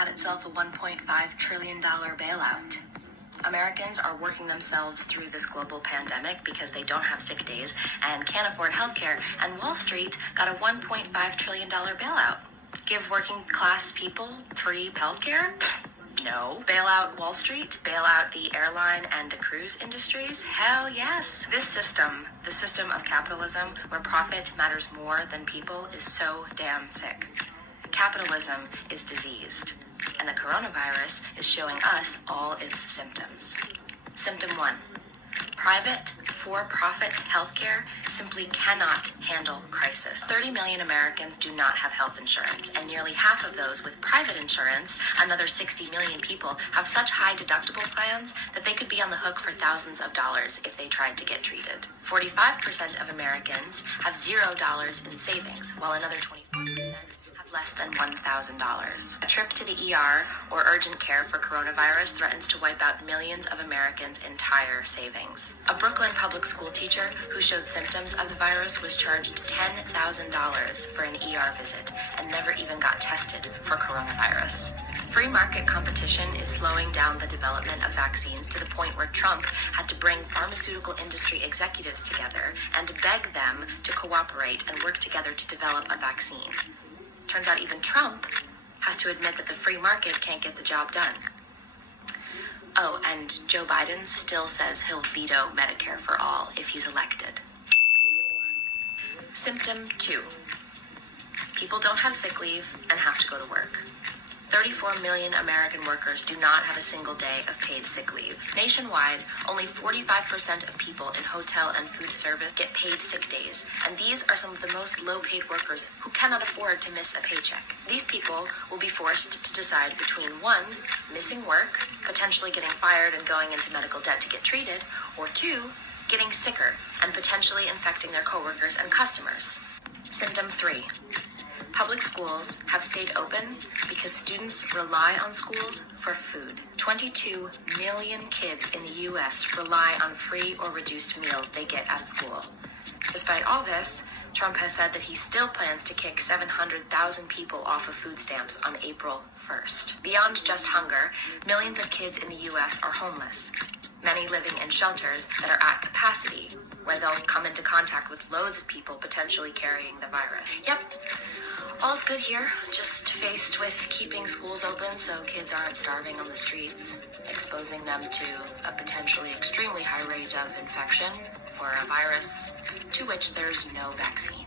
got itself a $1.5 trillion bailout. Americans are working themselves through this global pandemic because they don't have sick days and can't afford healthcare, and Wall Street got a $1.5 trillion bailout. Give working class people free healthcare? No. Bail out Wall Street? Bail out the airline and the cruise industries? Hell yes. This system, the system of capitalism, where profit matters more than people, is so damn sick. Capitalism is diseased, and the coronavirus is showing us all its symptoms. Symptom 1. Private, for-profit healthcare simply cannot handle crisis. 30 million Americans do not have health insurance, and nearly half of those with private insurance, another 60 million people, have such high deductible plans that they could be on the hook for thousands of dollars if they tried to get treated. 45% of Americans have $0 in savings, while another 24% less than $1,000. A trip to the ER or urgent care for coronavirus threatens to wipe out millions of Americans' entire savings. A Brooklyn public school teacher who showed symptoms of the virus was charged $10,000 for an ER visit and never even got tested for coronavirus. Free market competition is slowing down the development of vaccines to the point where Trump had to bring pharmaceutical industry executives together and beg them to cooperate and work together to develop a vaccine. Turns out even Trump has to admit that the free market can't get the job done. Oh, and Joe Biden still says he'll veto Medicare for all if he's elected. Symptom 2. People don't have sick leave and have to go to work. 34 million American workers do not have a single day of paid sick leave. Nationwide, only 45% of people in hotel and food service get paid sick days, and these are some of the most low-paid workers who cannot afford to miss a paycheck. These people will be forced to decide between 1, missing work, potentially getting fired and going into medical debt to get treated, or 2, getting sicker and potentially infecting their coworkers and customers. Symptom 3. Public schools have stayed open because students rely on schools for food. 22 million kids in the U.S. rely on free or reduced meals they get at school. Despite all this, Trump has said that he still plans to kick 700,000 people off of food stamps on April 1st. Beyond just hunger, millions of kids in the U.S. are homeless, many living in shelters that are at capacity, where they'll come into contact with loads of people potentially carrying the virus. Yep, all's good here, just faced with keeping schools open so kids aren't starving on the streets, exposing them to a potentially extremely high rate of infection for a virus to which there's no vaccine.